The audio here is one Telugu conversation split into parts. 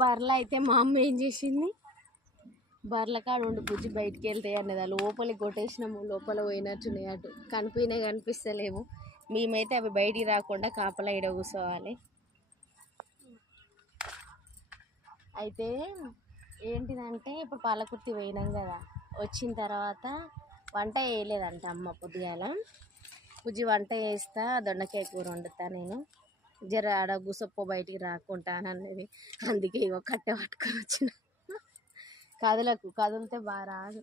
బర్రెలు అయితే మా అమ్మ ఏం చేసింది, బర్రెల కాడ ఉండి బుజ్జి బయటికి వెళ్తాయి అన్నది. లోపలికి కొట్టేసినాము, లోపల పోయినట్టున్నాయి. అటు కనిపినాయి కనిపిస్తలేము. మేమైతే అవి బయటికి రాకుండా కాపలా ఇడ కూర్చోవాలి. అయితే ఏంటిదంటే ఇప్పుడు పాలకుర్తి పోయినాం కదా, వచ్చిన తర్వాత వంట వేయలేదంట అమ్మ. పొద్దుగాల బుజ్జి వంట చేస్తా, దొండకాయ కూర వండుతా, నేను జర ఆడ కూసొప్పో బయటికి రాకుండా అని అన్నది. అందుకే ఇగో కట్టె పట్టుకొని వచ్చిన. కదులకు కదిలితే బాగా రాదు.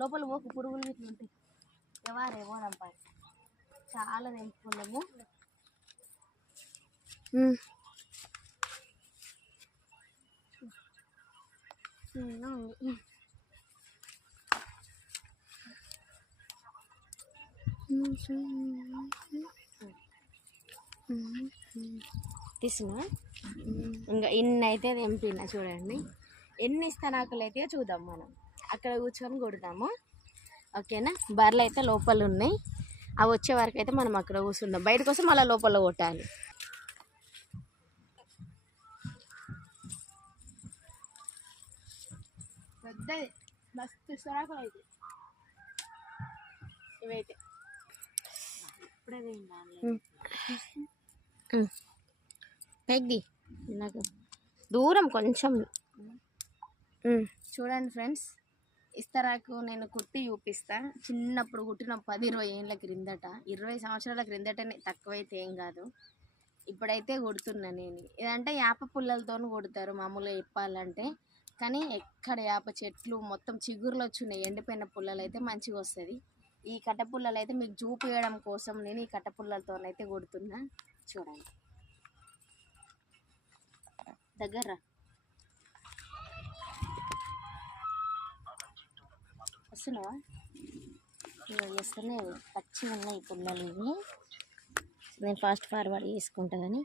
లోపల పోకు, పురుగులు ఇట్లా ఉంటాయి. ఎవరేమో నంపాలి, చాలా తెంపుకున్నాము. తీసిన ఇంకా ఇన్ని అయితే తెంపిన. చూడండి ఎన్ని ఇస్తనాకులు అయితే చూద్దాం మనం. అక్కడ కూర్చొని కొడదాము, ఓకేనా? బర్రెలు అయితే లోపల ఉన్నాయి, అవి వచ్చే వరకు అయితే మనం అక్కడ కూర్చుందాం. బయటకు వస్తే మళ్ళీ లోపల కొట్టాలి. పెద్దది మస్తు ఇస్తనాకులు అయితే ఇవైతే. పెగ్గి నాకు దూరం కొంచెం. చూడండి ఫ్రెండ్స్, ఇస్తరాకు నేను కుట్టి చూపిస్తా. చిన్నప్పుడు కుట్టిన 10-20 ఏళ్ళ క్రిందట, 20 సంవత్సరాల క్రిందటనే, తక్కువైతే ఏం కాదు. ఇప్పుడైతే కుడుతున్నా నేను. ఇదంటే యాప పుల్లలతో కుడతారు మామూలుగా చెప్పాలంటే, కానీ ఎక్కడ యాప చెట్లు మొత్తం చిగురులు వచ్చినాయి. ఎండిపోయిన పుల్లలు అయితే మంచిగా వస్తుంది. ఈ కట్టపుల్లలు అయితే మీకు చూపించడం కోసం నేను ఈ కట్టపుల్లలతోనైతే కుడుతున్నా. చూడండి దగ్గర వస్తున్నావా? ఇవి చేస్తేనే పచ్చిగా ఉన్నాయి పుల్లలు. ఇవి నేను ఫాస్ట్ ఫార్వర్డ్ చేసుకుంటా, కానీ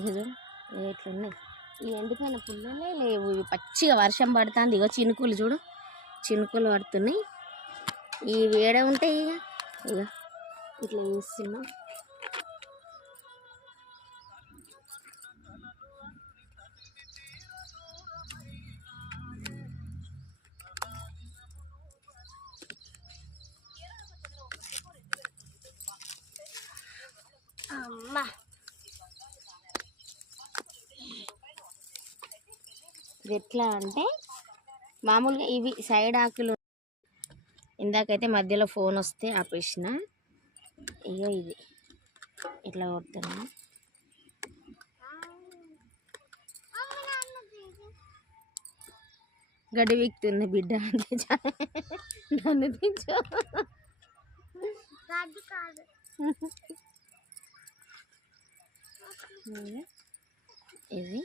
ఇది ఎట్లున్నాయి. ఈ ఎండిపోయిన పుల్లలే లేవు, ఇవి పచ్చిగా. వర్షం పడుతుంది, ఇగో చినుకులు చూడు, చినుకులు పడుతున్నాయి. ఈ వేడ ఉంటాయి. ఇక ఇట్లా చేస్తున్నా. అమ్మా ఇది ఎట్లా అంటే మామూలుగా ఇవి సైడ్ ఆకులు. ఇందాకైతే మధ్యలో ఫోన్ వస్తే ఆపేసిన. ఇగో ఇది ఇట్లా కొడుతున్నా. గడ్డి వీక్తుంది బిడ్డ, నన్ను తెచ్చు. ఇది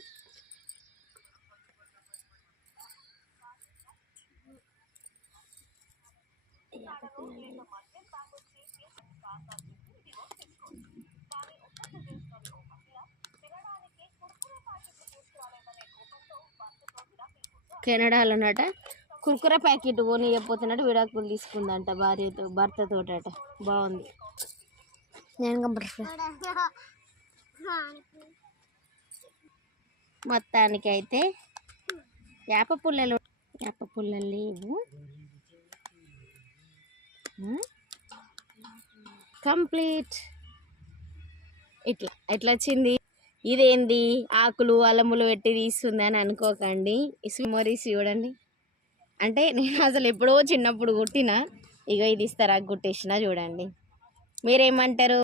కెనడాలోనట కుర్కుర ప్యాకెట్ కొని ఇవ్వకపోతున్నట్టు విడాకులు తీసుకుందంట భర్తతోటట. బాగుంది. నేను మొత్తానికి అయితే యాప పుల్లలు లేవు. కంప్లీట్. ఇట్లా వచ్చింది. ఇదేంది ఆకులు అలములు పెట్టి తీస్తుంది అని అనుకోకండి. మెమరీస్ చూడండి. అంటే నేను అసలు ఎప్పుడో చిన్నప్పుడు కుట్టిన. ఇగో ఇది ఇస్తారా కుట్టేసిన. చూడండి, మీరేమంటారు?